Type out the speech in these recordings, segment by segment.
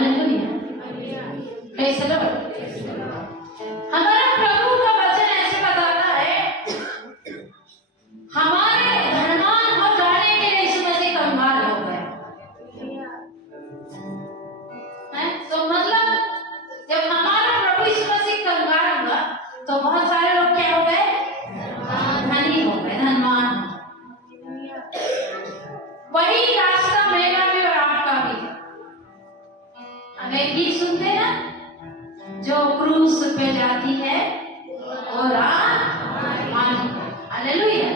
Hallelujah, praise the Lord. हमारा प्रभु का वचन ऐसे बताता है, हमारे धनवान हो जाने के लिए यीशु मसीह कंगाल हो गए। तो मतलब जब हमारा प्रभु यीशु मसीह कंगाल हुआ तो बहुत सारे लोग क्या हो गए? धनी हो गए, धनवान। वही रास्ता मेरा भी और आपका भी। हमें गीत सुनते हैं ना, जो क्रूस पे जाती है और हालेलुया।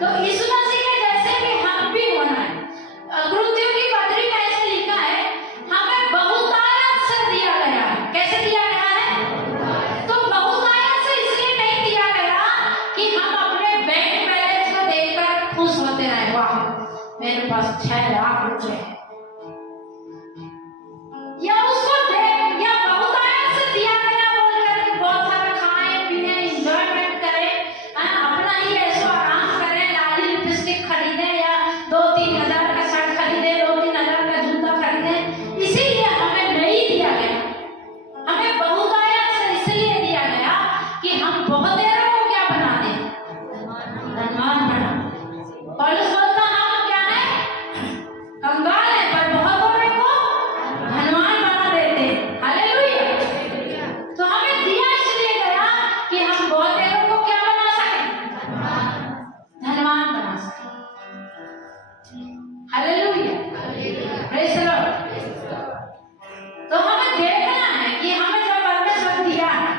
तो यीशु मसीह के जैसे भी हम भी होना है। कृतियों की पत्री में ऐसे लिखा है, हमें बहुतायत से दिया गया है। कैसे दिया गया है? तो बहुतायत से इसलिए नहीं दिया गया कि हम अपने बैंक बैलेंस को देखकर खुश होते रहे, वाह मेरे पास 6 लाख रुपए है, या उसको देख, या बहुतायत से दिया गया बोल करके बहुत सारा खाए पीने एंजॉयमेंट करें, अपना ही ऐसा आराम करें, लाली लिपस्टिक खरीदे या 2-3 हजार का शर्ट खरीदे, 2-3 हजार का जूता खरीदे। इसीलिए हमें नहीं दिया गया, हमें बहुतायत से इसलिए दिया गया कि हम बहुतेरों को क्या बना दें? धनवान बना। पौलुस बोलता हम क्या है? कंगाल है, पर बहुतों को धनवान बना देते। हालेलुया। तो हमें दिया इसलिए गया कि हम बहुतेरों को क्या बना सकें? धनवान बना सकें। Hallelujah, praise the Lord. तो हमें देखना है कि हमें जब परमेश्वर दिया है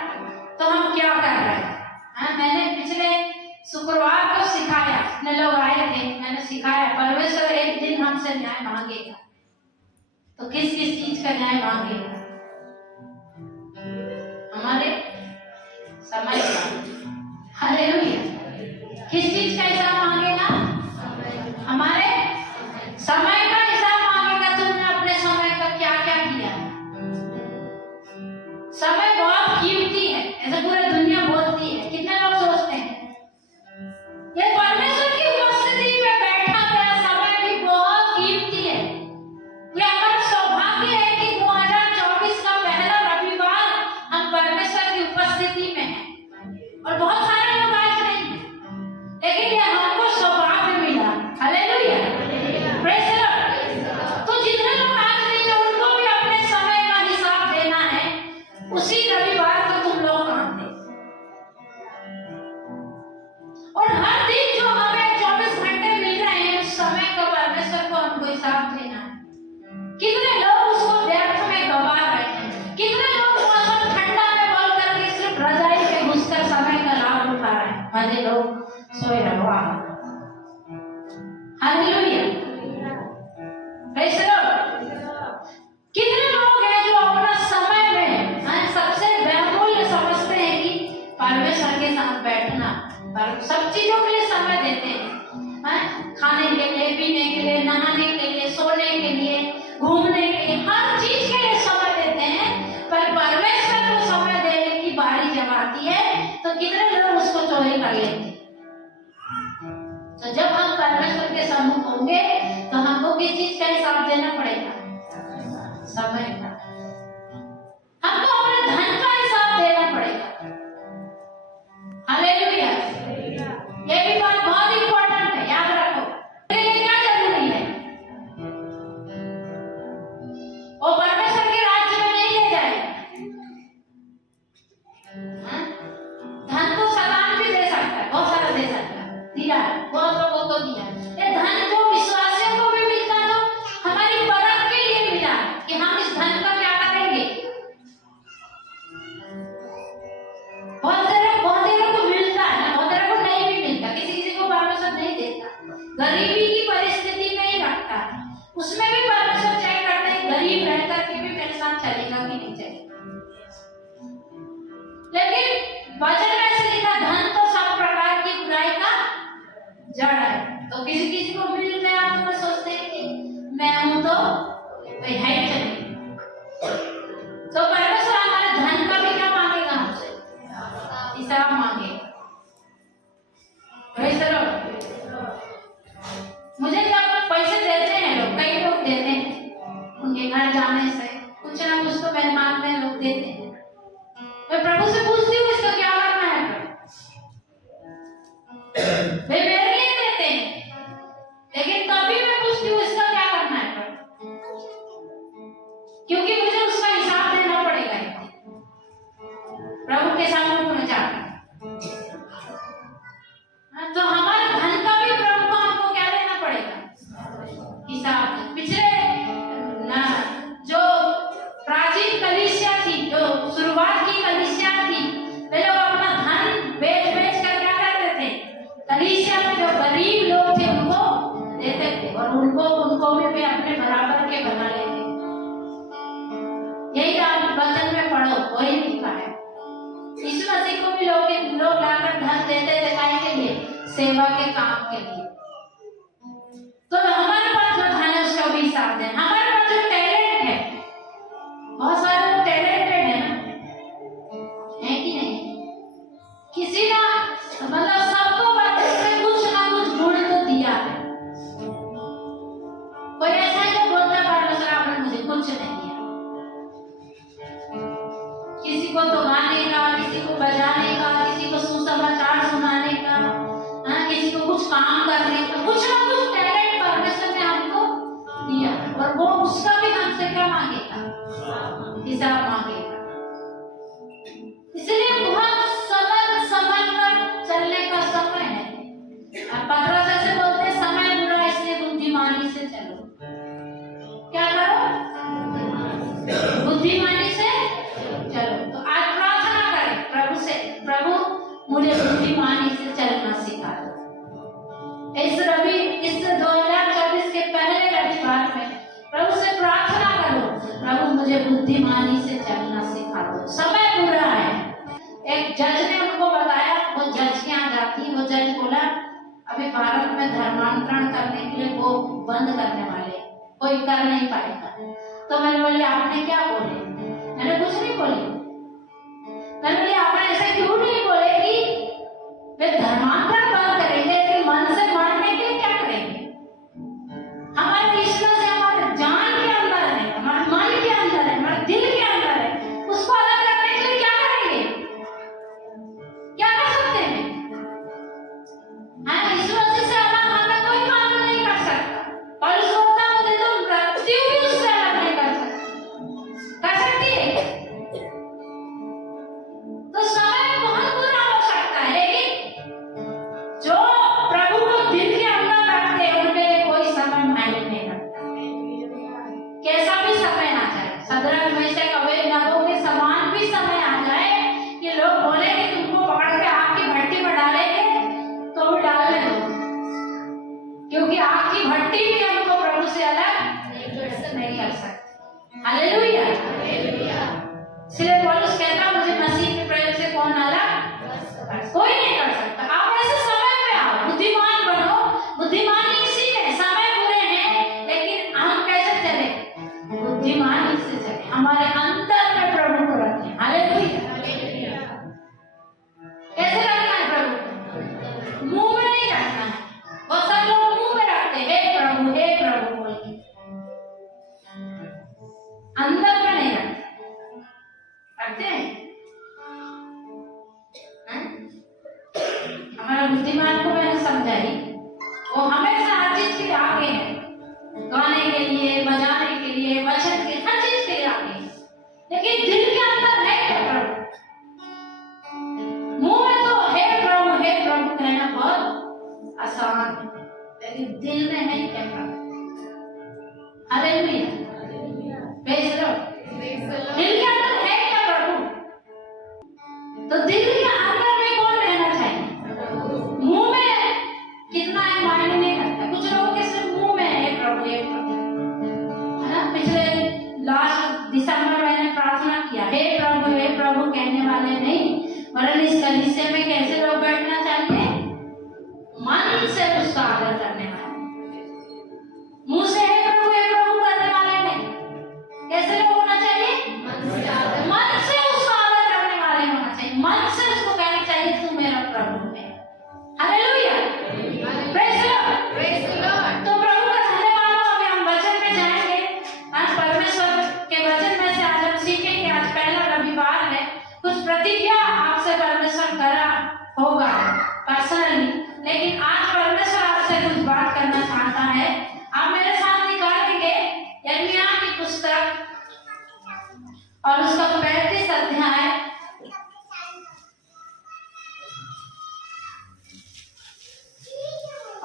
तो हम क्या कर रहे हैं। मैंने पिछले शुक्रवार को सिखाया, इतने लोग आए थे, मैंने सिखाया परमेश्वर एक दिन हमसे न्याय मांगेगा। तो किस किस चीज का न्याय मांगेगा? हमारे समय का। हालेलुया। किस चीज का हिसाब मांगेगा? हमारे समय का हिसाब मांगेगा। तुमने अपने समय का क्या क्या किया? समय बहुत कीमती है, ऐसे पूरी दुनिया बोलती है। कितने लोग सोचते हैं ये परमेश्वर की उपस्थिति में बैठा गया समय भी बहुत कीमती है। ये हमारा सौभाग्य है कि 2024 का पहला रविवार हम परमेश्वर की उपस्थिति में हैं। और बहुत सारे लोग आज नहीं हैं, लेकिन ये हमको सौभाग्य मिला। Hallelujah, praise the Lord. तो जितने लोग आज नहीं हैं उनको भी अपने समय का हिसाब देना है। उसी रविवार को तुम लोग काम दे, और हर दिन जो हमें 24 घंटे मिल रहे हैं उस समय का परमेश्वर को हमको हिसाब देना है। कितने लोग उसको व्यर्थ में गवा रहे हैं? कितने लोग मौसम ठंडा में बोल करके सिर्फ रजाई में घुसकर समय का लाभ उठा रहे हैं? मजे लोग सोए रहो। Hallelujah, praise the Lord. कितने लोग हैं जो अपना समय में सबसे बहुमूल्य समझते हैं कि परमेश्वर के साथ बैठना, पर सब चीजों के लिए समय देते हैं, खाने के लिए, पीने के लिए, नहाने के लिए, सोने के लिए, घूमने के लिए, हर चीज के लिए समय देते हैं। पर परमेश्वर को समय देने की बारी जब आती है तो कितने लोग उसको चोरी कर लेते हैं। तो जब हम परमेश्वर के सम्मुख होंगे तो हमको किस चीज का हिसाब देना पड़ेगा? समय का। हमको अपने धन का हिसाब देना पड़ेगा। हालेलुया। ये भी बात बहुत इंपॉर्टेंट है, याद रखो। तेरे लिए क्या जरूरी है? वो परमेश्वर के राज्य में नहीं ले जाएगा। धन तो शैतान भी दे सकता है, बहुत सारा दे सकता है, दिया है, बहुत लोगों को दिया। ये धन जो विश्वासियों को भी मिलता है तो हमारी परख के लिए मिला कि हम इस धन का क्या करेंगे। बहुत देरों को मिलता है, बहुत देरों को नहीं भी मिलता, किसी किसी को परमेश्वर नहीं देता। गरीबी की परिस्थिति में ही रखता है, उसमें भी परमेश्वर चेक करते हैं गरीब रह करके भी मेरे साथ चलेगा कि नहीं चलेगा। लेकिन वचन में ऐसे लिखा, धन तो सब प्रकार की बुराई का जड़ है। तो किसी किसी को मिल गया तो वो सोचते हैं कि मैं हूं तो भाई है चले। तो परमेश्वर हमारे धन का भी क्या मांगेगा? हमसे हिसाब मांगेगा। Praise the Lord. मुझे जब पैसे देते हैं लोग, कई लोग देते हैं, उनके घर जाने से हिसाब पिछले जो प्राचीन कलीसिया थी, जो शुरुआत की कलीसिया थी, वे लोग अपना धन बेच बेच कर क्या करते थे, कलीसिया में जो गरीब लोग थे उनको देते थे और उनको भी वे अपने बराबर के बना लेते। यही आप वचन में पढ़ो, वही लिखा है। यीशु मसीह को भी लोग लाकर धन देते थे, काय के लिए? सेवा के काम के लिए। तो हमारे पास जो धन है उसका भी हिसाब दें। हमारे पास जो टैलेंट है, बहुत सारे लोग टैलेंटेड है ना, है कि नहीं? किसी ना मतलब सबको बचपन कुछ ना कुछ गुण तो दिया है। कोई ऐसा है जो बोलता परमेश्वर आपने मुझे कुछ नहीं दिया। किसी को तो गाने का, किसी को बजाने का, किसी को सुसमाचार सुनाने का, किसी को कुछ काम करने का, कुछ ना कुछ टैलेंट परमेश्वर ने हमको दिया और वो उसका भी हमसे क्या मांगेगा? हिसाब मांगेगा। इसलिए बहुत समझ कर चलने का समय है। पतरस ऐसे बोलते हैं, समय बुरा इसलिए बुद्धिमानी से चलो। क्या करो? बुद्धिमानी से चलो। तो आज प्रार्थना करें प्रभु से, प्रभु मुझे बुद्धिमानी से चलना सिखा दो। इस 2024 के पहले रविवार में प्रभु से प्रार्थना करो, प्रभु मुझे बुद्धिमानी से चलना सिखा दो। समय बुरा है। एक जज ने उनको बताया, वो जज के यहाँ जाती, वो जज बोला अभी भारत में धर्मांतरण करने के लिए वो बंद करने वाले, कोई कर नहीं पाएगा। तो मैंने बोली आपने क्या बोले? मैंने कुछ नहीं बोली। मैंने बोली आपने ऐसे क्यों नहीं बोले कि वे धर्मांतरण बंद करेंगे, लेकिन मन से मारने के लिए क्या करेंगे? हमारे ईश्वर से हमारे जान के अंदर है, हमारे मन के अंदर है, हमारे दिल के अंदर है, उसको अलग करने के लिए क्या करेंगे? क्या कर सकते हैं? ईश्वर से अलग हमें कोई काम नहीं कर सकता और उस होता मुझे तो मृत्यु भी उससे अलग नहीं कर सकती है। तो समय बहुत बुरा हो सकता है, लेकिन जो प्रभु को दिल के अंदर रखते हैं उनके लिए कोई समय मायने नहीं रखता। कैसा भी समय आ जाए, सदरक में से अबेदनगो के समान भी समय आ जाए कि लोग बोले कि तुमको पकड़ के आग की भट्टी में डालेंगे, तो भी डालने दो, क्योंकि आग की भट्टी भी हमको प्रभु से अलग नहीं कर सकती। हालेलुया। इसलिए पौलुस कहता मुझे मसीह के प्रेम से कौन अलग? कोई नहीं कर सकता। आप ऐसे समय पे आओ, बुद्धिमान बनो। बुद्धिमानी इसी है, समय बुरे हैं लेकिन हम कैसे चले? बुद्धिमानी से चले, हमारे अंतर में प्रभु को रखें। हालेलुया। कैसे रखना है प्रभु को? मुंह में नहीं रखना है। बहुत सारे लोग मुंह में रखते हैं हे प्रभु बोल के, अंदर में नहीं रखते हैं। हमारा बुद्धिमान को मैंने समझाई, वो हमेशा हर चीज के लिए आगे है, गाने के लिए, बजाने के लिए, वचन के हर चीज के लिए आगे है, लेकिन दिल के अंदर है क्या प्रभु? मुंह में तो हे प्रभु कहना बहुत आसान है, लेकिन दिल में है क्या प्रभु? हालेलुया। Praise the Lord. दिल के अंदर है क्या प्रभु? तो दिल के अंदर में कौन रहना चाहिए? मुंह में कितना है मायने नहीं रखता। कुछ लोगों के सिर्फ मुंह में है प्रभु, है ना? पिछले लास्ट दिसंबर मैंने प्रार्थना किया, हे प्रभु कहने वाले नहीं, वरन इस कलीसिया में कैसे लोग बैठना चाहिए? मन से उसका आदर करने वाले। मुंह से हे प्रभु करने वाले नहीं। कैसे लोग होना चाहिए? मन से उसका आदर करने वाले होना चाहिए। मन से उसको कहना चाहिए तू मेरा प्रभु है। हालेलुया। Praise the Lord. तो प्रभु का धन्यवाद हो। अभी हम वचन में जाएंगे। आज परमेश्वर के वचन में से आज हम सीखेंगे। आज पहला रविवार है, कुछ प्रतिज्ञा आपसे परमेश्वर करा होगा पर्सनली, लेकिन आज परमेश्वर आपसे कुछ बात करना चाहता है। आप मेरे साथ निकालेंगे यिर्मयाह की पुस्तक और उसका 35 अध्याय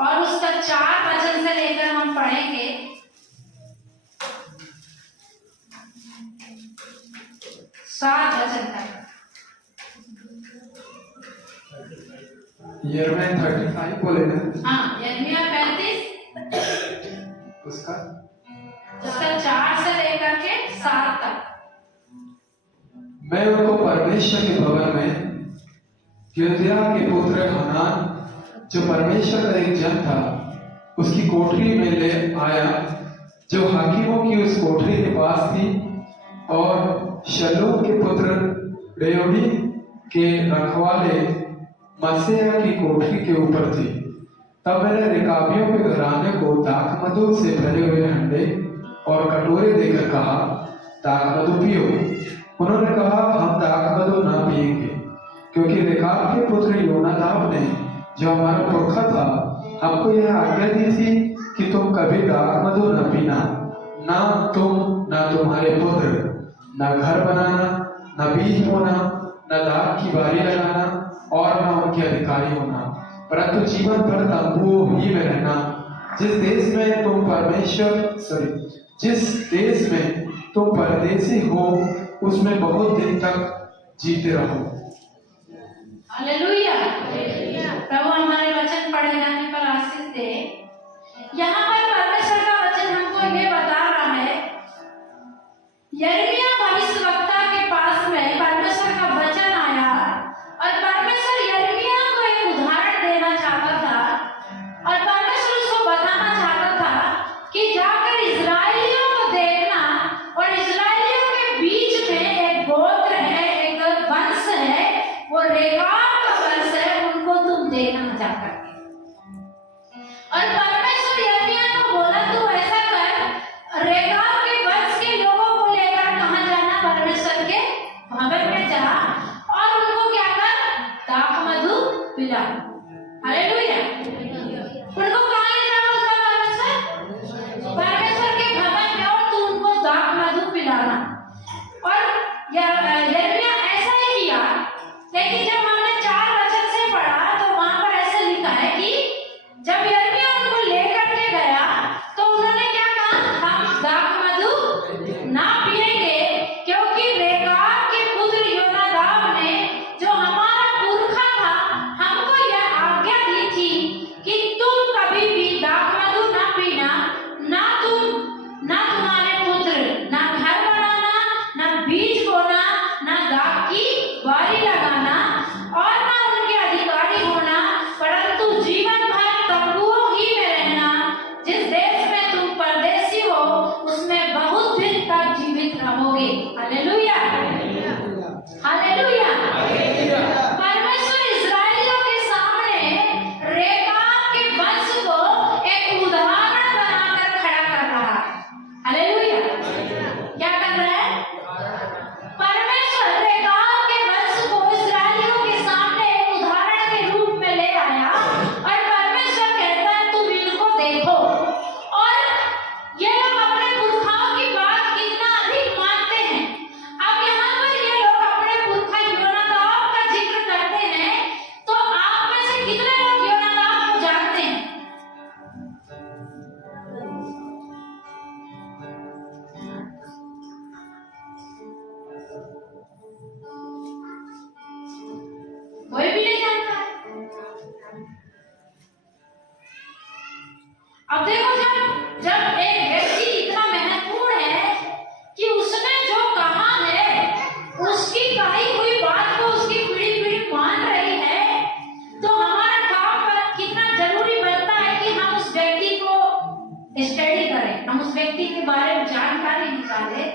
और उसका 4 वचन से लेकर हम पढ़ेंगे 7 वचन तक। यिर्मयाह 35 बोले ना? हाँ, यिर्मयाह 35 उसका 4 से लेकर के 7 तक। मैं उनको परमेश्वर के भवन में गिदोनिया के पुत्र हनान, जो परमेश्वर का एक जन था, उसकी कोठरी में ले आया, जो हाकिमों की उस कोठरी के पास थी, और शल्लूम के पुत्र रेयोनी के रखवाले मसेया की कोठरी के ऊपर थी। तब मैंने रिकाबियों के घराने को दाखमधु से भरे हुए हंडे और कटोरे देकर कहा, दाखमधु पियो। उन्होंने कहा, हम दाखमधु ना पिएंगे, क्योंकि रेकाब के पुत्र योनादाब ने, जो हमारा पुरखा था, हमको यह आज्ञा दी थी कि तुम कभी दाखमधु न पीना, ना तुम ना तुम्हारे पुत्र, न घर बनाना, न बीज बोना, न दाख की बारी लगाना, और न उनके अधिकारी होना, परंतु जीवन भर तंबुओं ही में रहना, जिस देश में तुम परदेसी हो, उसमें बहुत दिन तक जीते रहो। हालेलुया। प्रभु हमारे वचन पढ़े जाने पर आशीष दे। यहाँ पर परमेश्वर का वचन हमको ये बता रहा है, यिर्मयाह भविष्यवक्ता के पास में परमेश्वर का वचन आया, और परमेश्वर यिर्मयाह को एक उदाहरण देना चाहता था, और परमेश्वर उसको बताना चाहता था कि जाकर इस्राएलियों को देखना, और इस्राएलियों के बीच में एक गोत्र है, एक वंश है, वो रेकाब का वंश है, उनको तुम देखना जाकर के। और परमेश्वर यिर्मयाह को बोला, तू ऐसा कर, रेकाब के वंश के लोगों को लेकर कहाँ जाना, परमेश्वर के भवन में जा, और उनको क्या कर, दाखमधु पिला। हालेलुया। उनको कहाँ ले जा बोलता परमेश्वर? परमेश्वर के भवन में, और तू उनको दाखमधु पिलाना। और यिर्मयाह ऐसा ही किया, लेकिन जब हमने 4 वचन से पढ़ा तो वहां पर ऐसा लिखा है कि जब यिर्मयाह उनको लेकर के गया तो उन्होंने क्या कहा, हम दाखमधु ना पिएंगे, क्योंकि रेकाब के पुत्र योनादाब ने, जो हमारा पुरखा था, हमको यह आज्ञा दी थी कि तुम कभी भी दाखमधु ना पीना, ना तुम्हारे पुत्र, ना घर बनाना, ना बीज बोना, ना दाख की बारी लगाना, और ना उनके अधिकारी होना, परंतु जीवन भर तंबुओं ही में रहना, जिस देश में तुम परदेसी हो, उसमें बहुत दिन तक जीवित रहोगे। हालेलुया। हालेलुया। परमेश्वर इस्राएलियों के सामने रेकाब के वंश को एक उदाहरण बनाकर खड़ा कर रहा है। हालेलुया। क्या कर रहा है? परमेश्वर रेकाब के वंश को इस्राएलियों के सामने एक उदाहरण के रूप में ले आया, और परमेश्वर कहता है, तुम इनको देखो, और ये लोग अपने पुरखाओं की बात कितना अधिक मानते हैं। अब यहाँ पर ये लोग अपने पुरखा योनादाब का जिक्र करते हैं, तो आप में से कितने लोग योनादाब को जानते हैं? कोई भी नहीं जानता है। अब देखो, जब एक व्यक्ति इतना महत्वपूर्ण है कि उसने जो कहा है, उसकी कही हुई बात को उसकी पीढ़ी मान रही है, तो हमारा काम कितना जरूरी बनता है कि हम उस व्यक्ति को स्टडी करें, हम उस व्यक्ति के बारे में जानकारी निकालें,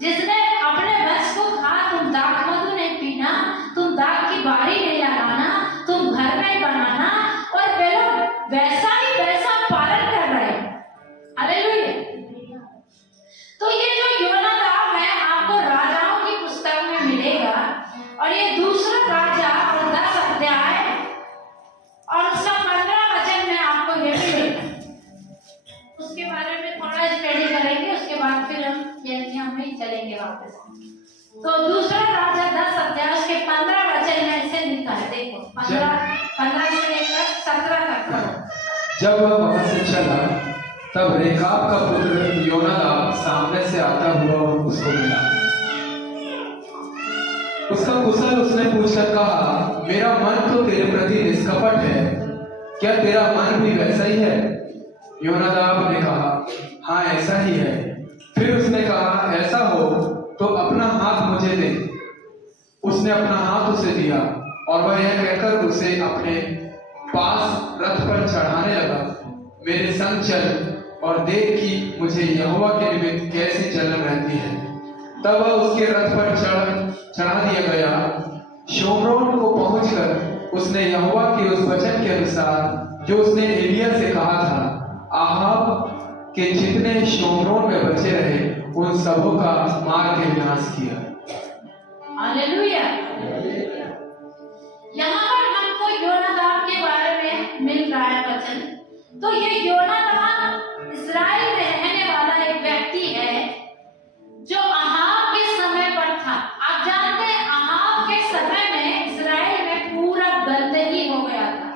जिसने अपने वंश को कहा, तुम दाखमधु नहीं पीना, तुम दाख की बारी नहीं लगाना, तुम घर नहीं बनाना, और वे लोग वैसा ही वैसा पालन कर रहे हैं। हालेलुया। तो ये जो योनादाब है, आपको राजाओं की पुस्तक में मिलेगा, और ये दूसरा राजा और 10 अध्याय और उसका 15 वचन में आपको ये मिलेगा। उसके बारे में थोड़ा स्टडी करेंगे, उसके बाद फिर हम यिर्मयाह में चलेंगे वापस। तो दूसरा राजा 10 अध्याय उसके 15 वचन में ऐसे लिखा है, देखो 15 से लेकर 17 तक। जब वह वहां से चला, तब रेकाब का पुत्र योनादाब सामने से आता हुआ उसको मिला। उसका कुशल उसने पूछकर कहा, मेरा मन तो तेरे प्रति निष्कपट है, क्या तेरा मन भी वैसा ही है? योनादाब ने कहा, हाँ ऐसा ही है। फिर उसने कहा, ऐसा हो तो अपना हाथ मुझे दे। उसने अपना हाथ उसे दिया और वह यह कहकर उसे अपने पास रथ पर चढ़ाने लगा, मेरे संग चल और देख कि मुझे यहोवा के निमित्त कैसी जलन रहती है। तब वह उसके रथ पर चढ़ा दिया गया। शोम्रोन को पहुंचकर उसने यहोवा के उस वचन के अनुसार जो उसने एलिया से कहा था, आहाब के जितने शोम्रोन में बचे रहे उन सबों का मार के विनाश किया। हालेलुया। यहाँ पर हमको योनादाब के बारे में मिल रहा है वचन। तो ये योनादाब इस्राएल में रहने वाला एक व्यक्ति है जो अहाब के समय पर था। आप जानते हैं अहाब के समय में इस्राएल में पूरा गंदगी हो गया था।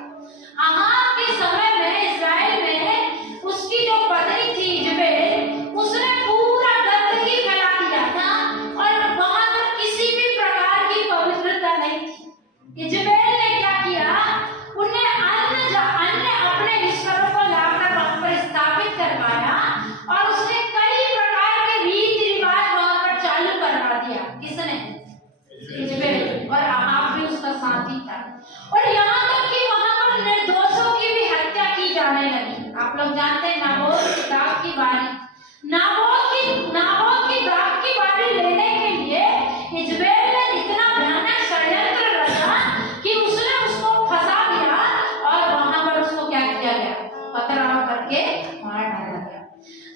अहाब के समय में इस्राएल में उसकी जो पत्नी थी इजबेल, उसने पूरा गंदगी फैला दिया था और वहां पर किसी भी प्रकार की पवित्रता नहीं थी। इजबेल ने क्या किया, उन्हें अन्य अपने ईश्वरों को लाकर वहां पर स्थापित करवाया और उसने कई प्रकार के रीति रिवाज वहां पर चालू करवा दिया। किसने? इजबेल। और अहाब भी उसका साथी था। और यहाँ तक कि वहां पर निर्दोषों की भी हत्या की जाने लगी। आप लोग जानते हैं नाबोत की दाख की बारी, नाबोत की दाख की बारी लेने के लिए इजबेल ने इतना भयानक षड्यंत्र रचा कि उसने उसको फंसा दिया और वहां पर उसको क्या किया गया, पथराव करके मार डाला गया।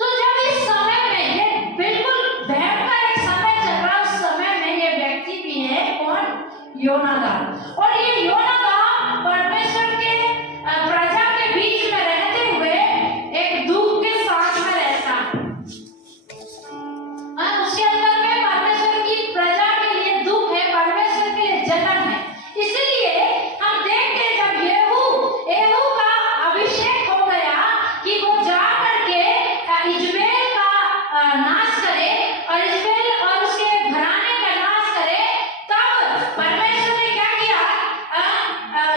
तो जब इस समय में ये बिल्कुल भयंकर एक समय चल रहा, उस समय में ये व्यक्ति भी है कौन? योनादाब। और ये योनादाब परमेश्वर के प्रजा के बीच में रहते हुए एक दुख के साथ में रहता है। उसके अंदर में परमेश्वर की प्रजा के लिए दुख है, परमेश्वर के लिए जलन है। इसलिए हम देखते हैं जब येहू का अभिषेक हो गया कि वो जा करके इजबेल का नाश करे और इजबेल और उसके घराने का नाश करे, तब परमेश्वर ने क्या किया,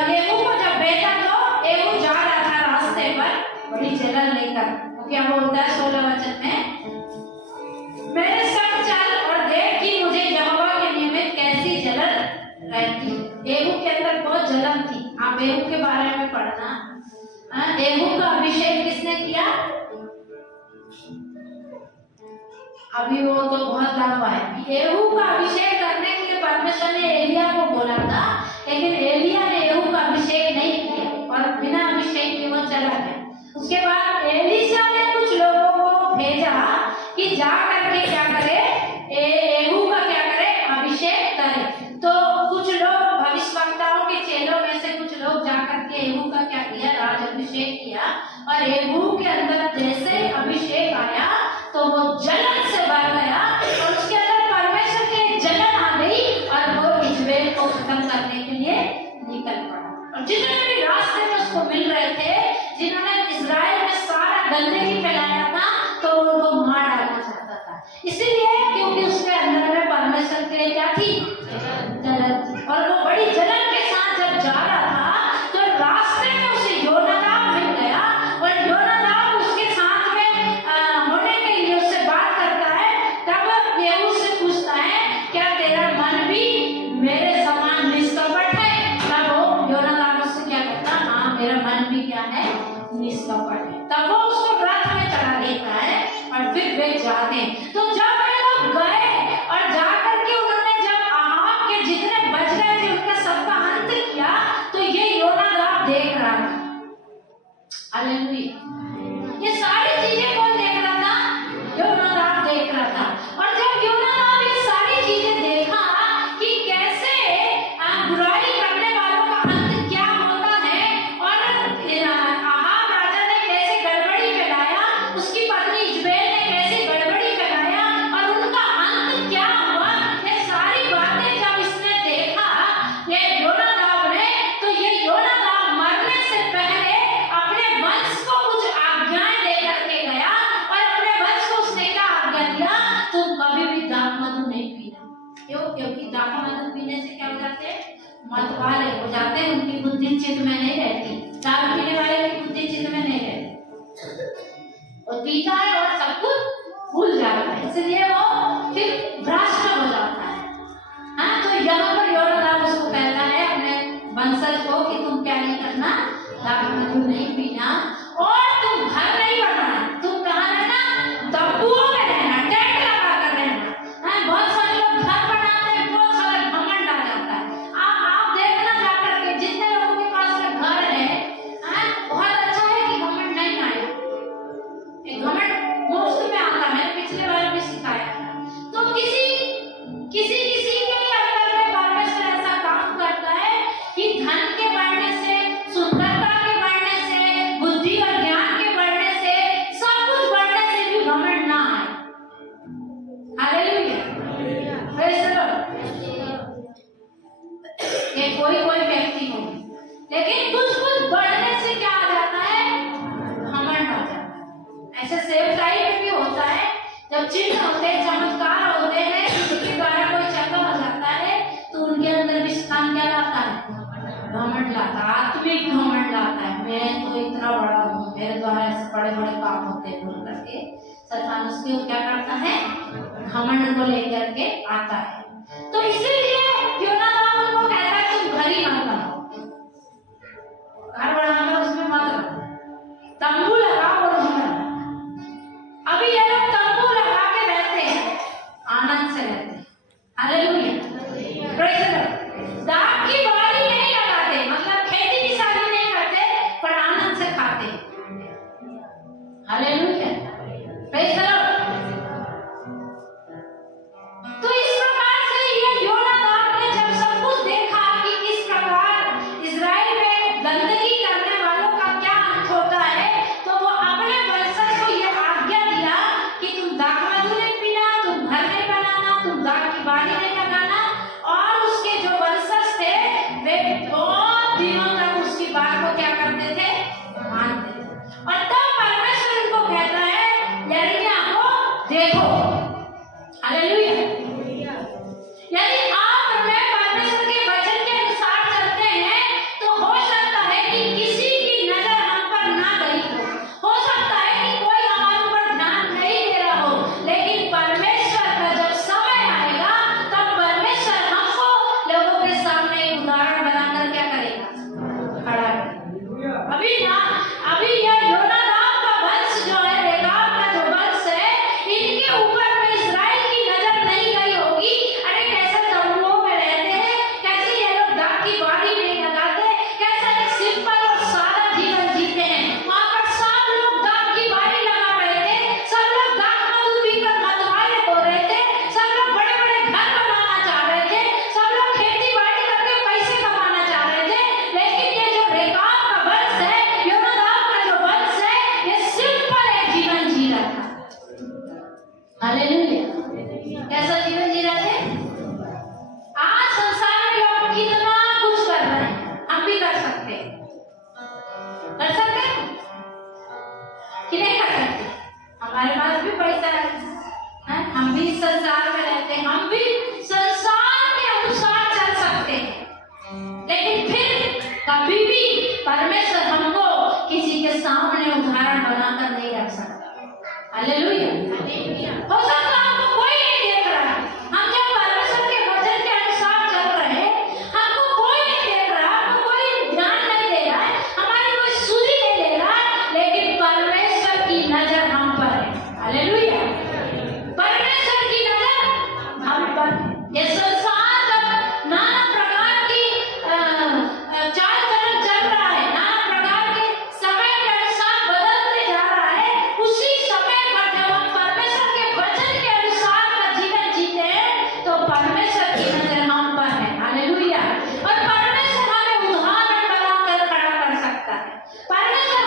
येहू को जब भेजा तो येहू जा रहा था रास्ते पर बड़ी जलन लेकर। वो क्या बोलता है 16 वचन में, मेरे संग चल और देख कि मुझे यहोवा के निमित्त कैसी जलन रहती है। येहू के अंदर बहुत जलन थी। आप येहू के बारे में पढ़ना। येहू का अभिषेक किसने किया? अभी वो तो बहुत लंबा है। येहू का अभिषेक करने के लिए परमेश्वर ने एलिया को बोला था, लेकिन एलिया ने येहू का अभिषेक नहीं किया और बिना अभिषेक के वो चला गया। उसके बाद एलीशा ने कुछ लोगों को भेजा कि जा करके क्या करे, येहू का क्या करे, अभिषेक करे। तो कुछ लोग भविष्यवक्ताओं के चेलों में से कुछ लोग जा करके येहू का क्या किया, राज अभिषेक किया। और येहू के अंदर जैसे अभिषेक आया तो वो जलन से भर गया और उसके अंदर परमेश्वर की जलन आ गई और वो इजबेल को खत्म करने के लिए निकल पड़ा। और जितने भी रास्ते में उसको मिल रहे थे, जिन्होंने इस्राएल में सारा गंदगी फैलाया था, तो उनको मार डालना चाहता था। इसीलिए क्योंकि उसके अंदर में परमेश्वर के लिए क्या थी, जलन थी। और वो बड़ी जलन के साथ जब जा रहा था तो रास्ते में उसे योनादाब मिल गया और योनादाब उसके साथ में होने के लिए उससे बात करता है। तब येहू से पूछता है, क्या तेरा मन भी मेरे समान निष्कपट है? तब वो योनादाब उससे क्या कहता, हाँ मेरा मन भी क्या है, निष्कपट है। तब वो उसको रथ में चढ़ा देता है और फिर वे जाते हैं। तो जब वे लोग गए और जाकर के उन्होंने जब अहाब के जितने बच गए थे उनका सबका अंत किया, तो ये योनादाब देख रहा था। हालेलुया। ये सारी चीजें कौन देख रहा था? योनादाब देख रहा था। और जब योनादाब ये सारी चीजें देखा कि कैसे बुराई करने वालों का अंत क्या होता है और अहाब राजा ने कैसे गड़बड़ी फैलाया, उसकी पत्नी इजबेल ने कैसे गड़बड़ी फैलाया और उनका अंत क्या हुआ, ये सारी बातें जब इसने देखा ये योनादाब ने, तो ये योनादाब मरने से पहले अपने वंश क्यों? क्योंकि दाखमधु पीने से क्या हो जाते हैं? मतवाले हो जाते हैं, उनकी बुद्धि चित्त में नहीं रहती। दारू पीने वाले की बुद्धि चित्त में नहीं रहती, वो पीता है और सब कुछ भूल जाता है, इसलिए वो फिर भ्रष्ट हो जाता है। हाँ, तो यहाँ पर योनादाब उसको कहता है अपने वंशज को कि तुम क्या नहीं करना, दाखमधु नहीं पीना, और तुम घर नहीं बनाना, तुम कहाँ रहना? तंबुओं में रहना, टेंट लगा कर रहना। हाँ, बहुत सारे लोग घर बनाते हैं, बहुत सारा घमंड आ जाता है। आप देखना जाकर के जितने लोगों के पास में घर है, हाँ, बहुत अच्छा है कि घमंड नहीं आया। एक घमंड मुफ्त में आता है, पिछले बार भी सिखाया था। तो किसी के अंदर में परमेश्वर ऐसा काम करता है कि धन के बढ़ने से, सुंदरता के बढ़ने से, बुद्धि और ज्ञान के बढ़ने से, सब कुछ बढ़ने से भी घमंड ना आए। Hallelujah, praise the Lord. ये कोई व्यक्ति हो, लेकिन कुछ बढ़ने से क्या आ जाता है? घमंड आ जाता है। ऐसे सेवकाई में भी होता है, जब चिन्ह होते हैं, चमत्कार होते हैं, किसी के द्वारा कोई चंगा हो जाता है, तो उनके अंदर भी शैतान क्या लाता है? घमंड लाता है, आत्मिक घमंड लाता है। मैं तो इतना बड़ा हूँ, मेरे द्वारा ऐसे बड़े बड़े काम होते हैं बोल करके शैतान उसको क्या करता है? घमंड को लेकर के आता है। तो इसीलिए योनादाब उनको कहता है तुम घर ही मत बनाओ, घर बनाना उसमें मत रखो, तंबू लगाओ और उसमें रखो। अभी ये लोग तंबू लगा के रहते हैं, आनंद से रहते हैं। Hallelujah, praise the Lord. दाख की बारी नहीं लगाते, मतलब खेती किसानी नहीं करते, पर आनंद से खाते। Hallelujah, praise the Lord. तो इस प्रकार से ये योनादाब ने जब सब कुछ देखा कि किस प्रकार इजराइल में गंदगी करने वालों का क्या अंत होता है, तो वो अपने वंशज को ये आज्ञा दिया कि तुम दाखमधु नहीं पीना, तुम घर नहीं बनाना, तुम दाख की बारी नहीं लगाना। और उसके जो वंशज थे वे बहुत दिनों तक उसकी बात को क्या करते थे? मानते थे। और तब परमेश्वर उनको कहता है यिर्मयाह को, देखो, हालेलुया, यदि आप और मैं परमेश्वर के वचन के अनुसार चलते हैं, तो हो सकता है कि किसी की नजर हम पर ना गई हो सकता है कि कोई हमारे ऊपर ध्यान नहीं दे रहा हो, लेकिन परमेश्वर का जब समय आएगा, तब परमेश्वर हमको लोगों के सामने एक उदाहरण बनाकर क्या करेगा? खड़ा करेगा। अभी यह योनादाब का वंश जो है, रेकाब का जो वंश है, इनके ऊपर में इजराइल की नजर नहीं गई होगी। अरे कैसे तंबुओं में रहते हैं, कैसे ये लोग दाख की बारी नहीं लगाते, कैसे एक सिंपल और सादा जीवन जीते हैं। वहाँ पर सब लोग दाख की बारी लगा रहे थे, सब लोग दाखमधु पीकर मतवाले हो रहे थे, सब लोग बड़े बड़े घर बनाना चाह रहे थे, सब लोग खेती बाड़ी करके पैसे कमाना चाह रहे थे। लेकिन ये जो रेकाब का वंश है, योनादाब का जो वंश है, ये सिंपल एक जीवन जी रहा था। हालेलुया, कैसा जीवन जी रहे थे? आज संसार में लोग कितना कुछ कर रहे हैं, हम भी कर सकते हैं कि नहीं कर सकते? हमारे पास भी पैसा है, हम भी संसार में रहते हैं, हम भी संसार के अनुसार चल सकते हैं। लेकिन फिर कभी भी परमेश्वर हमको किसी के सामने उदाहरण बनाकर नहीं रख सकता। हालेलुया, हो सकता है हमको कोई नहीं देख रहा है, हम जब परमेश्वर के वचन के अनुसार चल रहे हैं, हमको कोई नहीं देख रहा, हमको कोई ध्यान नहीं दे रहा है, हमारी कोई सुधि नहीं दे रहा, लेकिन परमेश्वर की नजर हम पर है। हालेलुया, परमेश्वर की नजर हम पर है। ये संसार जब नाना प्रकार की चाल चलन चल रहा है, नाना प्रकार के समय के अनुसार बदलते जा रहा है, उसी समय पर जब हम परमेश्वर के वचन के अनुसार का जीवन जीते हैं, तो परमेश्वर की नजर हम पर है। हालेलुया, और परमेश्वर हमें उदाहरण बनाकर खड़ा कर सकता है, परमेश्वर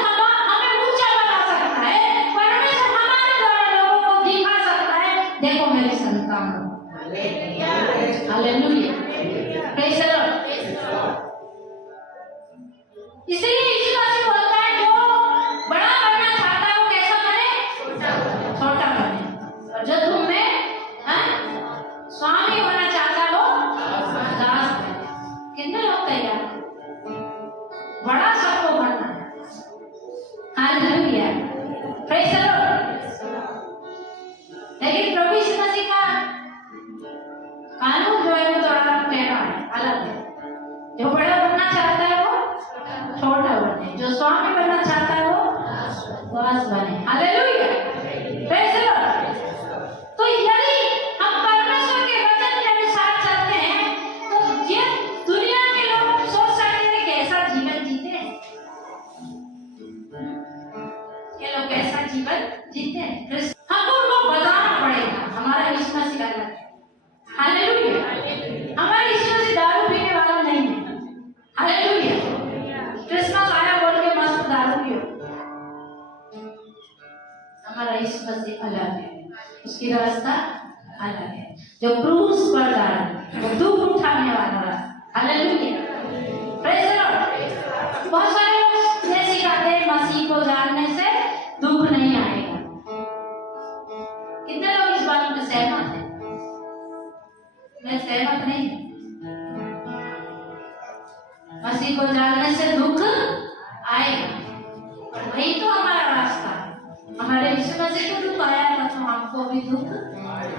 हमें ऊंचा बना सकता है, परमेश्वर हमारे द्वारा लोगों को दिखा सकता है, देखो मेरे संतान। Hallelujah, praise the Lord. इसलिए यीशु मसीह बोलता है जो बड़ा बनना चाहता है वो कैसा बने? छोटा बने। और जो तुम में स्वामी होना चाहता लेकिन प्रभु यीशु मसीह का कानून जो है वो थोड़ा टेढ़ा है, अलग है। जो बड़ा बनना चाहता है वो छोटा बने, जो स्वामी बनना चाहता है वो दास बने। Hallelujah, praise the Lord. तो यदि हम परमेश्वर के वचन के अनुसार चलते हैं तो ये दुनिया के लोग सोच सकते हैं कि कैसा जीवन जीते हैं, ये लोग कैसा जीवन जीते हैं। हमको उनको बताना पड़ेगा हमारा यीशु मसीह अलग है। हालेलुया, हमारा यीशु मसीह दारू पीने वाला नहीं है। हालेलुया, क्रिसमस आया बोल के मस्त दारू पियो, हमारा यीशु मसीह अलग है, उसकी रास्ता अलग है। जो क्रूस पर जा रहा है वो दुख उठाने वाला रास्ता। Hallelujah, praise the Lord. बहुत सारे लोग ये सिखाते हैं मसीह को जानने से दुख नहीं आएगा। कितने लोग इस बात में सहमत हैं? मैं सहमत नहीं हूँ। मसीह को जानने से दुख आएगा, वही तो हमारा रास्ता है। हमारे यीशु मसीह को दुख आया था तो हमको भी दुख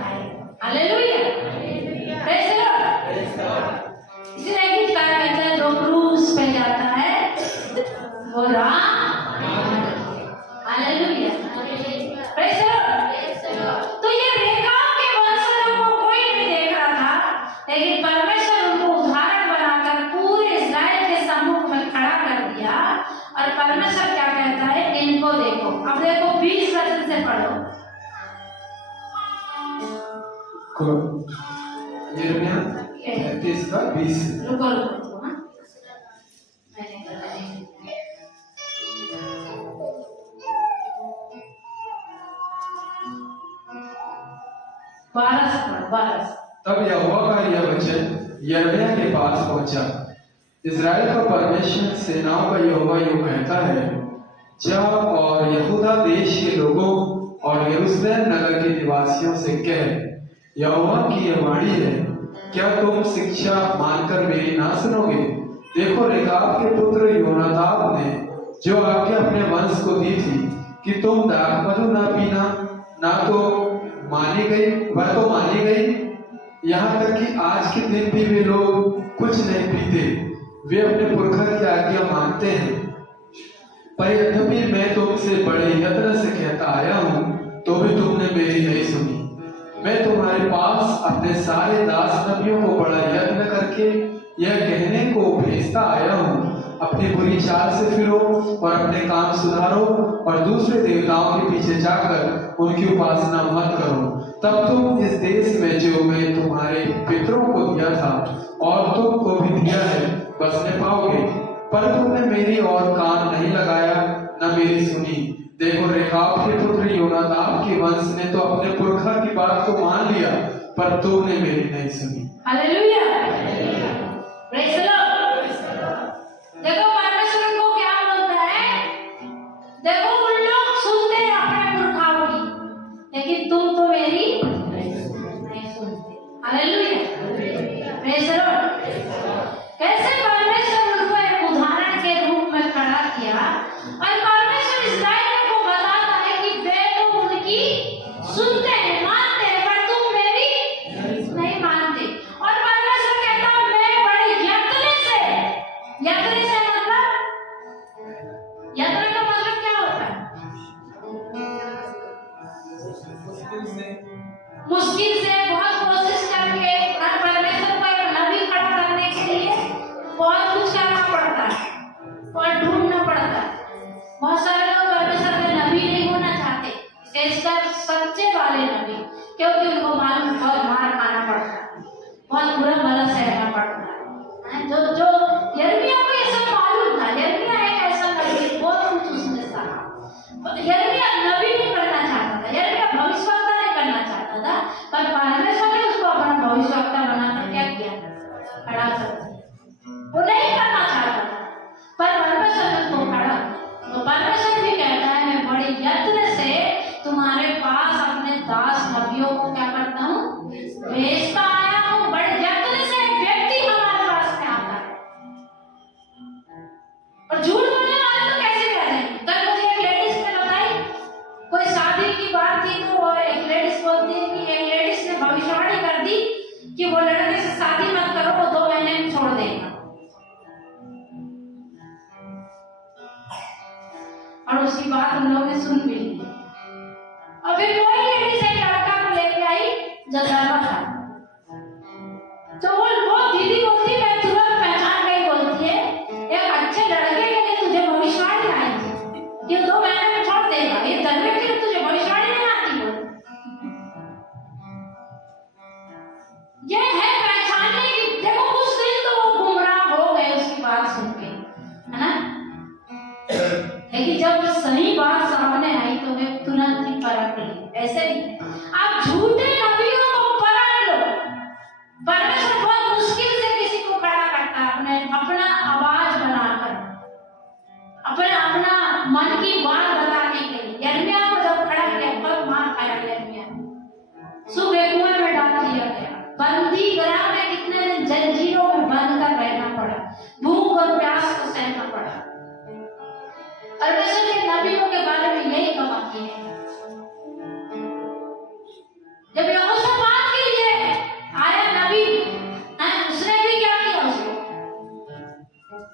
आएगा। Hallelujah, praise the Lord. इसलिए गीत क्या कहता है, जो क्रूस पे जाता है वो Ram. Hallelujah, praise the Lord. तो ये रेखाओं के वंशजों को कोई नहीं देख रहा था, लेकिन परमेश्वर उनको उदाहरण बनाकर पूरे इस्राएल के सम्मुख में खड़ा कर दिया। और परमेश्वर क्या कहता है, इनको देखो। अब देखो 20 वचन से पढ़ो। यिर्मयाह 33 का 20। रुको रुको, हाँ मैंने कहा नहीं। 12। तब यहोवा का यह वचन यिर्मयाह के पास पहुंचा। इस्राएल का परमेश्वर सेनाओं का यहोवा यूं कहता है, जा और यहूदा देश के लोगों और यरूशलेम नगर के निवासियों से कह, यहोवा की यह वाणी है, क्या तुम शिक्षा मानकर मेरी ना सुनोगे? देखो, रेकाब के पुत्र योनादाब ने जो आज्ञा अपने वंश को दी थी कि तुम दाखमधु ना पीना, ना तो मानी गई, वह तो मानी गई। यहाँ तक कि आज के दिन भी वे लोग कुछ नहीं पीते, वे अपने पुरखा की आज्ञा मानते हैं। पर यद्यपि मैं तुमसे बड़े यत्न से कहता आया हूँ, तो भी तुमने मेरी नहीं सुनी। मैं तुम्हारे पास अपने सारे दास नबियों को बड़ा यत्न करके यह कहने को भेजता आया हूँ, अपनी बुरी चाल से फिरो और अपने काम सुधारो और दूसरे देवताओं के पीछे जाकर उनकी उपासना मत करो। तब तुम इस देश में जो मैं तुम्हारे पितरों को दिया था और तुमको भी दिया है बसने पाओगे। पर तुमने मेरी और कान नहीं लगाया, न मेरी सुनी। देखो, रेकाब के पुत्र योनादाब के वंश ने तो अपने पुरखा की बात को मान लिया, पर तुमने मेरी नहीं सुनी। Hallelujah, praise the Lord. देखो परमेश्वर को क्या बोलता है, देखो उन लोग सुनते हैं अपने पुरखाओं की, लेकिन तुम तो मेरी नहीं सुनते। Hallelujah, praise the Lord. कैसे परमेश्वर उनको एक उदाहरण के रूप में खड़ा किया और परमेश्वर इस्राएल को बताता है कि वे तो उनकी सुनते हैं, मानते हैं, पर तुम मेरी नहीं मानते। और परमेश्वर कहता है, मैं बड़े यत्न से मतलब, यत्न का मतलब क्या होता है? मुश्किल से बहुत कोशिश करके परमेश्वर को एक नबी खड़ा करने के लिए बहुत कुछ करना पड़ता है और ढूंढना पड़ता है। बहुत सारे लोग परमेश्वर के नबी नहीं होना चाहते, विशेषकर सच्चे वाले नबी, क्योंकि उनको मालूम बहुत मार खाना पड़ता है, बहुत बुरा भला सहना पड़ता है। जो यिर्मयाह को ये सब मालूम था। यिर्मयाह एक ऐसा नबी, बहुत कुछ उसने सहा। यिर्मयाह नबी नहीं बनना चाहता था, यिर्मयाह भविष्यवक्ता नहीं बनना चाहता था, पर परमेश्वर ने उसको अपना भविष्यवक्ता बनाकर क्या किया, खड़ा कर दिया। वो नहीं करना चाहता था, पर परमेश्वर ने उसको खड़ा। तो परमेश्वर भी कहता है, मैं बड़े यत्न से तुम्हारे पास अपने दास नबियों को क्या करता हूँ, भेजता आया हूँ। बड़े यत्न से व्यक्ति हमारे पास में आता है। जगह था। तो वो दीदी बोलती, मैं तुरंत पहचान गई, बोलती है एक अच्छे लड़के के लिए तुझे भविष्यवाणी आई थी, ये 2 महीने में छोड़ देगा, ये धर्म के लिए तुझे भविष्यवाणी नहीं आती हो। ये है पहचानने की। देखो कुछ दिन तो वो गुमराह हो गए उसकी बात सुन के, है ना, लेकिन जब सही बात सामने आई तो वे तुरंत ही परख ली। ऐसे ही आप झूठे नबियों को परख लो। परमेश्वर बहुत मुश्किल से किसी को खड़ा करता है, अपना आवाज बनाकर, अपना मन की बात बताने के लिए। यिर्मयाह को जब खड़ा किया, बहुत मार खाया यिर्मयाह, सूखे कुएं में डाल दिया गया, बंदी गृह में कितने दिन जंजीरों में बंद कर रहना पड़ा, भूख और प्यास को सहना पड़ा। परमेश्वर के नबियों के बारे में यही कहानी है। जब यहोशापात के लिए आया नबी, उसने भी क्या किया, उसको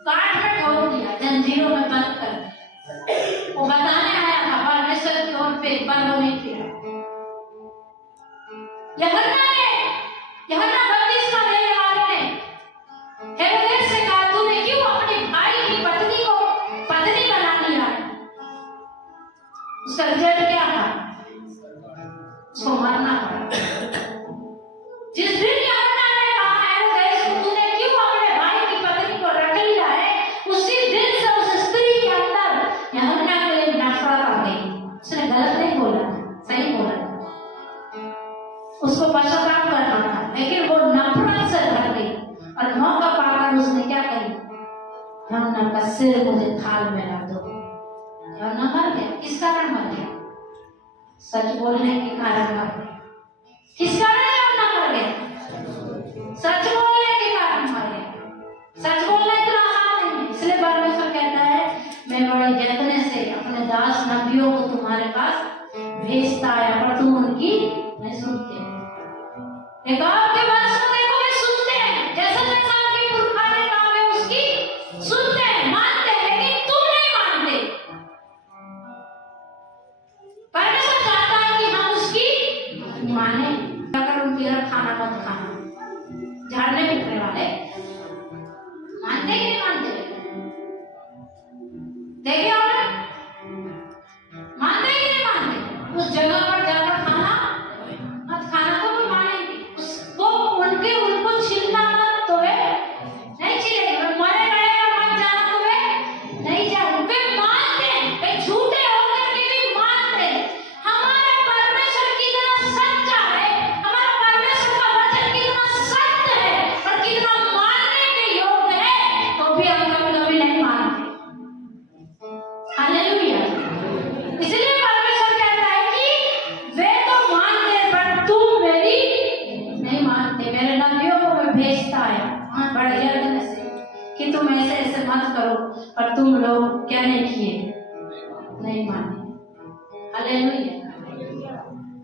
काट में ठोक दिया, जंजीरों में बंद कर। वो बताने आया था परमेश्वर की ओर पे, पर वो नहीं किया। यूहन्ना बपतिस्मा देने वाले ने हेरोदेस से कहा, तूने क्यों अपने भाई की पत्नी को पत्नी बना लिया? उसका रिजल्ट क्या था? उसको मारना पड़ा। जिस दिन यूहन्ना ने कहा हेरोदेस को, तूने क्यों अपने भाई की पत्नी को रख लिया है, उसी दिन से उस स्त्री के अंदर यूहन्ना के लिए नफरत आ गई। उसने गलत नहीं बोला, सही बोला, उसको पश्चाताप करना था, लेकिन वो नफरत से भर गई और मौका पाकर उसने क्या कही, यूहन्ना का सिर मुझे थाल में रख दो। यूहन्ना मर गया। किस कारण मर गया? सच बोलने के कारण मर गया। किस कारण यूहन्ना मर गया? सच बोलने के कारण मर गया। सच बोलना इतना आसान नहीं है, इसलिए परमेश्वर कहता है, मैं बड़े यत्न से अपने दास नबियों को तुम्हारे पास भेजता आया, पर तुम उनकी नहीं सुनते। रेकाब के वंश को देखो, वे सुनते हैं, जैसा जैसा उनके पुरखा ने कहा वे उसकी सुनते हैं, मानते हैं, लेकिन तुम नहीं मानते। परमेश्वर चाहता है कि हम उसकी माने। अगर उनकी हर खाना मत खाना, झाड़ने फिरने वाले मानते कि नहीं मानते? देखिए और मानते कि नहीं मानते? उस जगह पर जाकर खाना मत खाना, तो कोई मानेंगे उसको, उनको छीनना मत, तो वे नहीं छीनेंगे। मरे रहेगा मत जाना, तो वे नहीं जाएंगे। वे मानते हैं, वे झूठे होकर के भी मानते हैं। हमारा परमेश्वर कितना सच्चा है, हमारा परमेश्वर का वचन कितना सत्य है और कितना मानने के योग्य है, तो भी हम कभी नहीं मानते। हालेलुया। इसलिए परमेश्वर कहता है कि वे तो मानते हैं, पर तुम मेरी नहीं मानते। मेरे नबियों को मैं भेजता आया बड़े यत्न से कि तुम ऐसे ऐसे मत करो, पर तुम लोग क्या नहीं किए, नहीं माने। हालेलुया।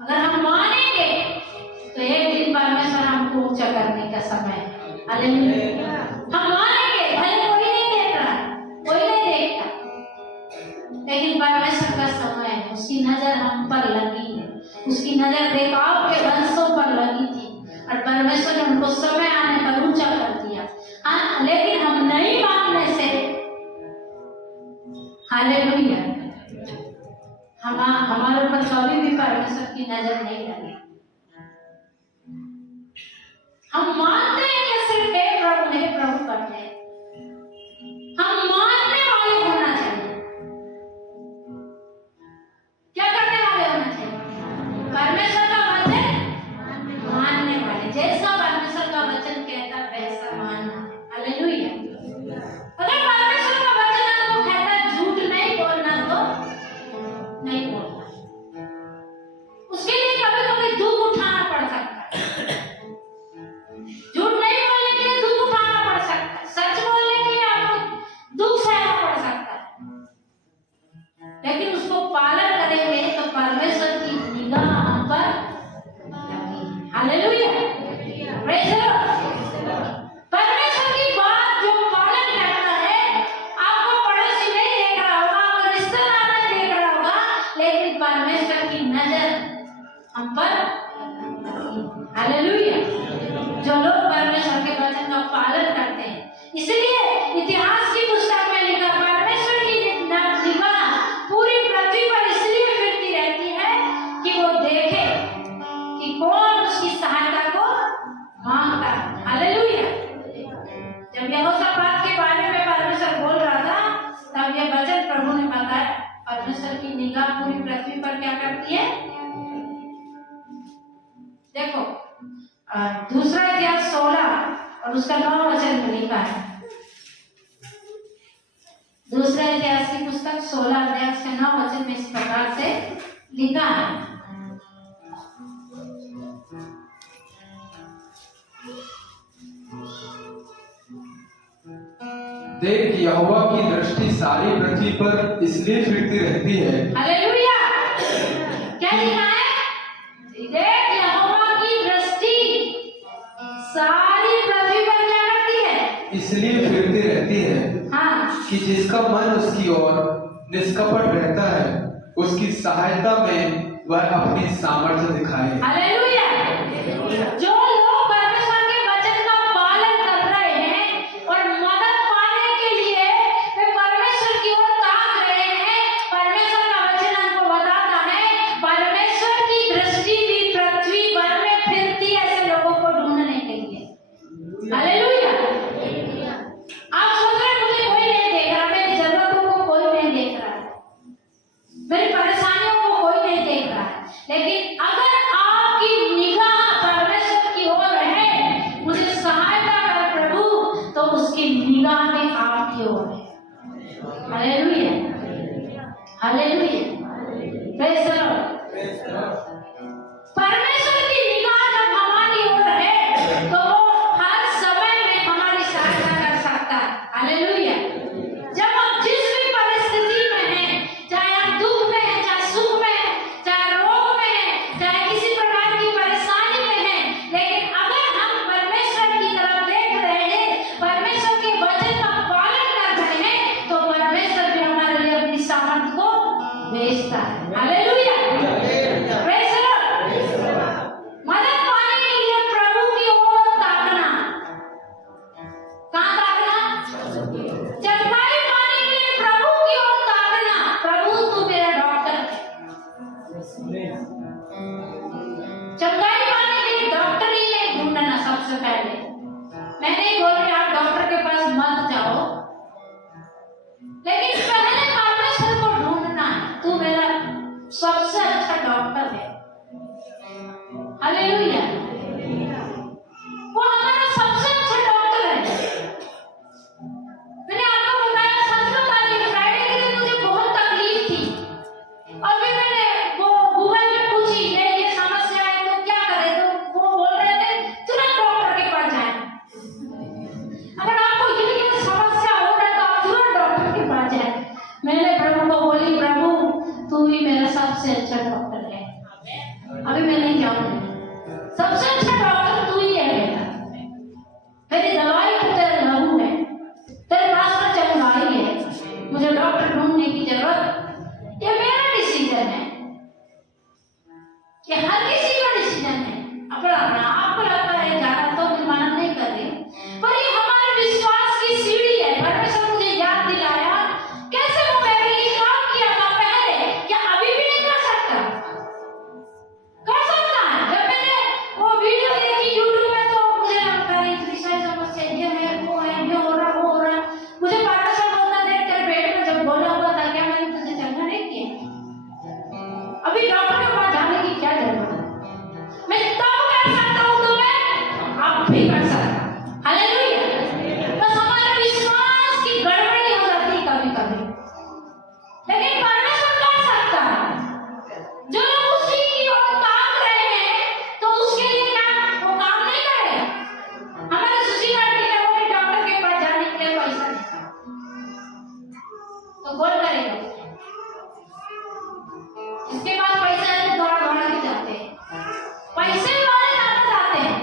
अगर हम मानेंगे तो एक दिन परमेश्वर हमको ऊंचा करने का समय है। हालेलुया। हम मानेंगे, भले कोई नहीं देख रहा, कोई नहीं देखता, लेकिन परमेश्वर का समय है, उसकी नजर हम पर लगी है। उसकी नजर रेकाब के वंशों पर लगी थी और परमेश्वर ने उनको समय आने पर ऊंचा कर दिया। हाँ, लेकिन हम नहीं मानने से, हालेलुया, हमारे ऊपर कभी भी परमेश्वर की नजर नहीं लगी। हम मानते हैं कि सिर्फ एक प्रभु नहीं, प्रभु करते हैं। हम मानने वाले होना चाहिए। क्या करने वाले होना चाहिए? परमेश्वर का वचन मानने वाले। जैसा परमेश्वर का वचन कहता वैसा मानना। हालेलुया। अगर परमेश्वर का वचन आपको कहता झूठ नहीं बोलना, तो नहीं बोलना। उसके लिए कभी कभी दुख उठाना पड़ सकता है। झूठ नहीं बोलने के लिए दुख उठाना पड़ सकता है, सच बोलने के लिए आपको दुख सहना पड़ सकता है, लेकिन उसको पालन करेंगे तो परमेश्वर की निगाह हम पर लगी है। हालेलुया। Praise the Lord. परमेश्वर की बात जो पालन करता है, आपको पड़ोसी नहीं देख रहा होगा, आपको रिश्तेदार नहीं देख रहा होगा, लेकिन परमेश्वर की नजर हम पर लगी है। देखो दूसरा इतिहास 16 और उसका 9 वचन में लिखा है। दूसरा इतिहास की पुस्तक 16 अध्याय के 9 वचन में इस प्रकार से लिखा है। देख, यहोवा की दृष्टि सारी पृथ्वी पर इसलिए फिरती रहती है। हालेलुया। क्या लिखा है? देख, यहोवा की दृष्टि सारी पृथ्वी पर क्या करती है? इसलिए फिरती रहती है हाँ, कि जिसका मन उसकी ओर निष्कपट रहता है, उसकी सहायता में वह अपनी सामर्थ्य दिखाए। हालेलुया। जो लोग परमेश्वर के वचन का पालन कर रहे हैं और मदद पाने के लिए वे परमेश्वर की ओर ताक रहे हैं, परमेश्वर का वचन हमको बताता है परमेश्वर की दृष्टि भी पृथ्वी भर में फिरती है ऐसे लोगों को ढूंढने के लिए। हालेलुया। आप सोच रहे हैं मुझे कोई नहीं देख रहा, मेरी जरूरतों को कोई नहीं देख रहा है, मेरी परेशानियों को कोई नहीं देख रहा है, लेकिन अगर आपकी निगाह परमेश्वर की ओर है, मुझे सहायता कर प्रभु, तो उसकी निगाह भी आपकी ओर है। Hallelujah. Hallelujah. Praise the Lord. परमेश्वर की निगाह जब हमारी ओर है तो वो हर समय में हमारी सहायता कर सकता है। हालेलुया। जब हम जिस भी परिस्थिति में हैं, चाहे हम दुख में हैं, चाहे सुख में हैं, चाहे रोग में हैं, चाहे किसी प्रकार की परेशानी में हैं, लेकिन अगर हम परमेश्वर की तरफ देख रहे हैं, परमेश्वर के वचन का पालन कर रहे हैं, तो परमेश्वर भी हमारे लिए अपनी सामर्थ को भेजता है। हालेलुया। Praise the Lord. मदद पाने के लिए प्रभु की ओर ताकना। कहाँ ताकना? चंगाई पाने के लिए प्रभु की ओर ताकना। प्रभु तू मेरा डॉक्टर है। चंगाई पाने के लिए डॉक्टर ही नहीं ढूंढना सबसे पहले। मैं नहीं बोल रही आप डॉक्टर के पास मत जाओ, लेकिन पहले परमेश्वर को ढूंढना है। तू मेरा सबसे अच्छा डॉक्टर है। हालेलुया। वो हमारा सबसे अच्छा डॉक्टर है। मैंने आपको बताया, सच बता रही हूं, फ्राइडे के दिन मुझे बहुत तकलीफ थी और फिर मैंने वो गूगल में पूछी ये समस्या है तो क्या करें, तो वो बोल रहे थे तुरंत डॉक्टर के पास जाएं। अगर आपको ये समस्या हो रहा है तो आप तुरंत डॉक्टर के पास जाएं। मैंने प्रभु को बोली, प्रभु तू ही मेरा सबसे अच्छा डॉक्टर है, अभी मैं नहीं जाऊंगी, सबसे अच्छा डॉक्टर तू ही है मेरा। मेरी दवाई तो तेरे लहू है, तेरे पास में चंगाई है, मुझे डॉक्टर ढूंढने की जरूरत, ये मेरा डिसीजन है, ये हर किसी का डिसीजन है। अगर आपको लगता है ज्यादा तो मैं मना नहीं कर रही, पर ये हमारे विश्वास की सीढ़ी है। परमेश्वर मुझे याद दिलाया कैसे वो मेरे लिए काम किया था पहले, क्या अभी भी नहीं कर सकता? कर सकता है। जब मैंने वो वीडियो देखी यूट्यूब में तो मुझे लगता है इतनी सारी समस्या ये है, वो है, ये हो रहा, वो हो रहा। मुझे परमेश्वर बोलता देख तेरे पेट में जब बोला हुआ था, क्या मैंने तुझे चंगा नहीं किया? अभी डॉक्टर के पास जाने की क्या जरूरत है? मैं तब कर सकता हूँ तो मैं आप भी कर सकता। हालेलुया। बस हमारे विश्वास की गड़बड़ी हो जाती है कभी कभी, लेकिन परमेश्वर कर सकता है। जो लोग उसी की ओर ताक रहे हैं तो उसके लिए क्या वो काम नहीं करेगा? हमारे सुशील आंटी ने बोली डॉक्टर के पास जाने के लिए पैसा नहीं था, तो कौन करेगा? इसके पास पैसा है तो दौड़ा दौड़ा के जाते हैं, पैसे वाले ज्यादा जाते हैं।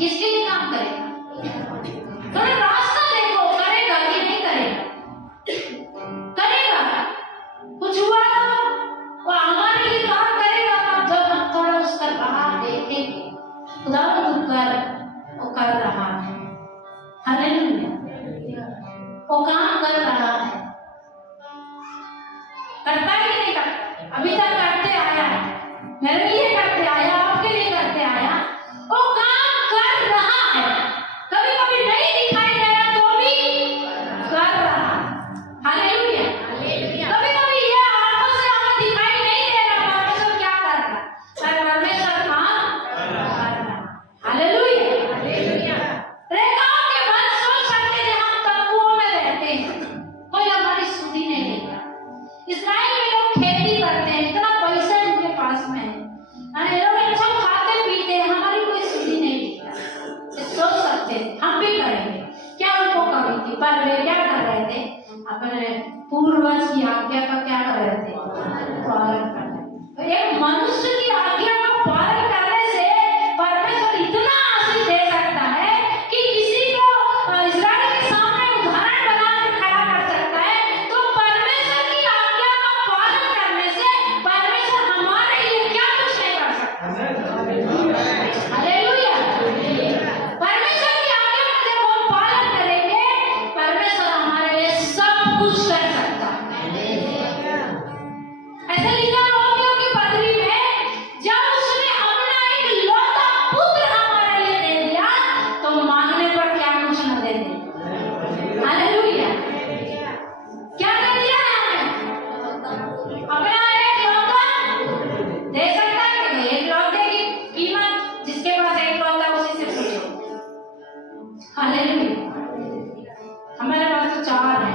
किसके लिए काम करेगा? थोड़ा रास्ता देखो, करेगा कि नहीं करेगा? करेगा। कुछ हुआ तो वो हमारे लिए काम करेगा ना, जब हम थोड़ा उसका राह देखेंगे, खुदा वो कर रहा है। हालेलुया, वो काम कर रहा है। करता है कि नहीं करता? अभी तक करते आया है, मेरे लिए करते आया, आपके लिए करते आया। वो काम कर रहा है। कभी कभी नहीं दिखाई दे रहा तो भी कर रहा है। हालेलुया, कभी कभी ये आंखों से हमें दिखाई नहीं दे रहा, परमेश्वर क्या कर रहा है? परमेश्वर काम कर रहा है। हालेलुया। रेखाओं के मन सोच सकते थे हम तंबुओं में रहते हैं, कोई हमारी सुधी नहीं लेगा। इस्राएल में लोग खेती करते हैं, इतना पैसा इनके पास में है, ये लोग अच्छा खाते पीते हैं, हमारी कोई सुधी नहीं लेगा। ये सोच सकते थे हम भी करेंगे। क्या उनको कमी थी? पर वे क्या कर रहे थे? अपने पूर्वज की आज्ञा का क्या कर रहे थे? पालन कर रहे थे। तो एक मनुष्य की आज्ञा का पालन करने से परमेश्वर इतना आशीष दे सकता है कि किसी को इस्राएल के सामने उदाहरण बनाकर खड़ा कर सकता है। तो परमेश्वर की आज्ञा का पालन करने से परमेश्वर हमारे लिए क्या कुछ नहीं कर सकता। हालेलुया। परमेश्वर की आज्ञा का जब हम पालन करेंगे, परमेश्वर हमारे लिए सब कुछ कर सकता है। ऐसे लिखा रोमियो की पत्री में, जब उसने अपना एक लौता पुत्र हमारे लिए दे दिया तो मांगने पर क्या कुछ न दे दे। हालेलुया। क्या दे दिया है हमें? अपना एक लौता दे सकता है कि नहीं? एक लौते की कीमत जिसके पास एक लौता उसी से पूछो। हालेलुया। हमारे पास तो 4 है।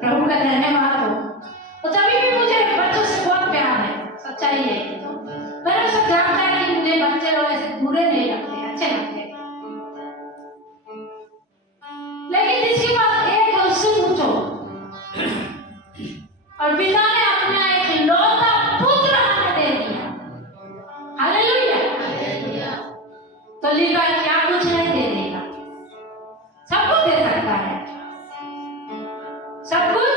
प्रभु का धन्यवाद हो। तो तभी भी मुझे बच्चों से बहुत प्यार है, सच्चाई है। मैंने सब जानता है कि मुझे बच्चे लोग ऐसे बुरे नहीं लगते, अच्छे लगते हैं। लेकिन जिसके पास एक है उससे पूछो। और पिता ने अपना एक लौता पुत्र हमें दे दिया। हालेलुया। तो लिखा क्या कुछ नहीं दे देगा? सब कुछ दे सकता है, सब कुछ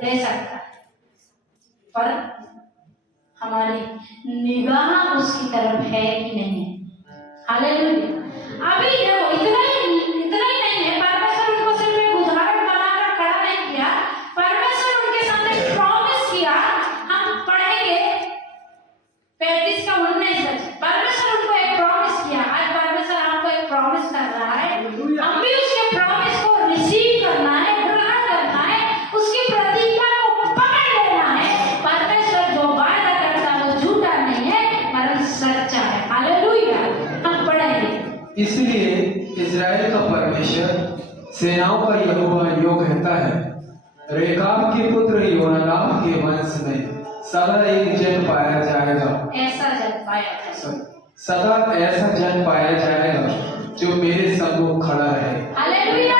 दे सकता है, पर हमारी निगाह उसकी तरफ है कि नहीं है। हालेलुया। अभी देखो इतना ही नहीं है, परमेश्वर उनको सिर्फ एक उदाहरण बनाकर खड़ा नहीं किया, परमेश्वर उनके सामने प्रॉमिस किया। हम पढ़ेंगे 35 का 19 परमेश्वर उनको एक प्रॉमिस किया। आज परमेश्वर हमको एक प्रॉमिस कर रहा है, हम भी उसके प्रॉमिस को रिसीव करना है, ग्रहण करना है, उसकी प्रतिज्ञा को पकड़ लेना है। परमेश्वर जो वादा करता है वो झूठा नहीं है, वरन सच्चा है। हालेलुया। हम पढ़ेंगे। इसलिए इज़राइल का परमेश्वर सेनाओं का यहोवा यो कहता है, रेकाब के पुत्र योनादाब के वंश में सदा एक जन पाया जाएगा, ऐसा जन पाया जाएगा, सदा ऐसा जन पाया जाएगा जो मेरे सम्मुख खड़ा रहे। हालेलुया।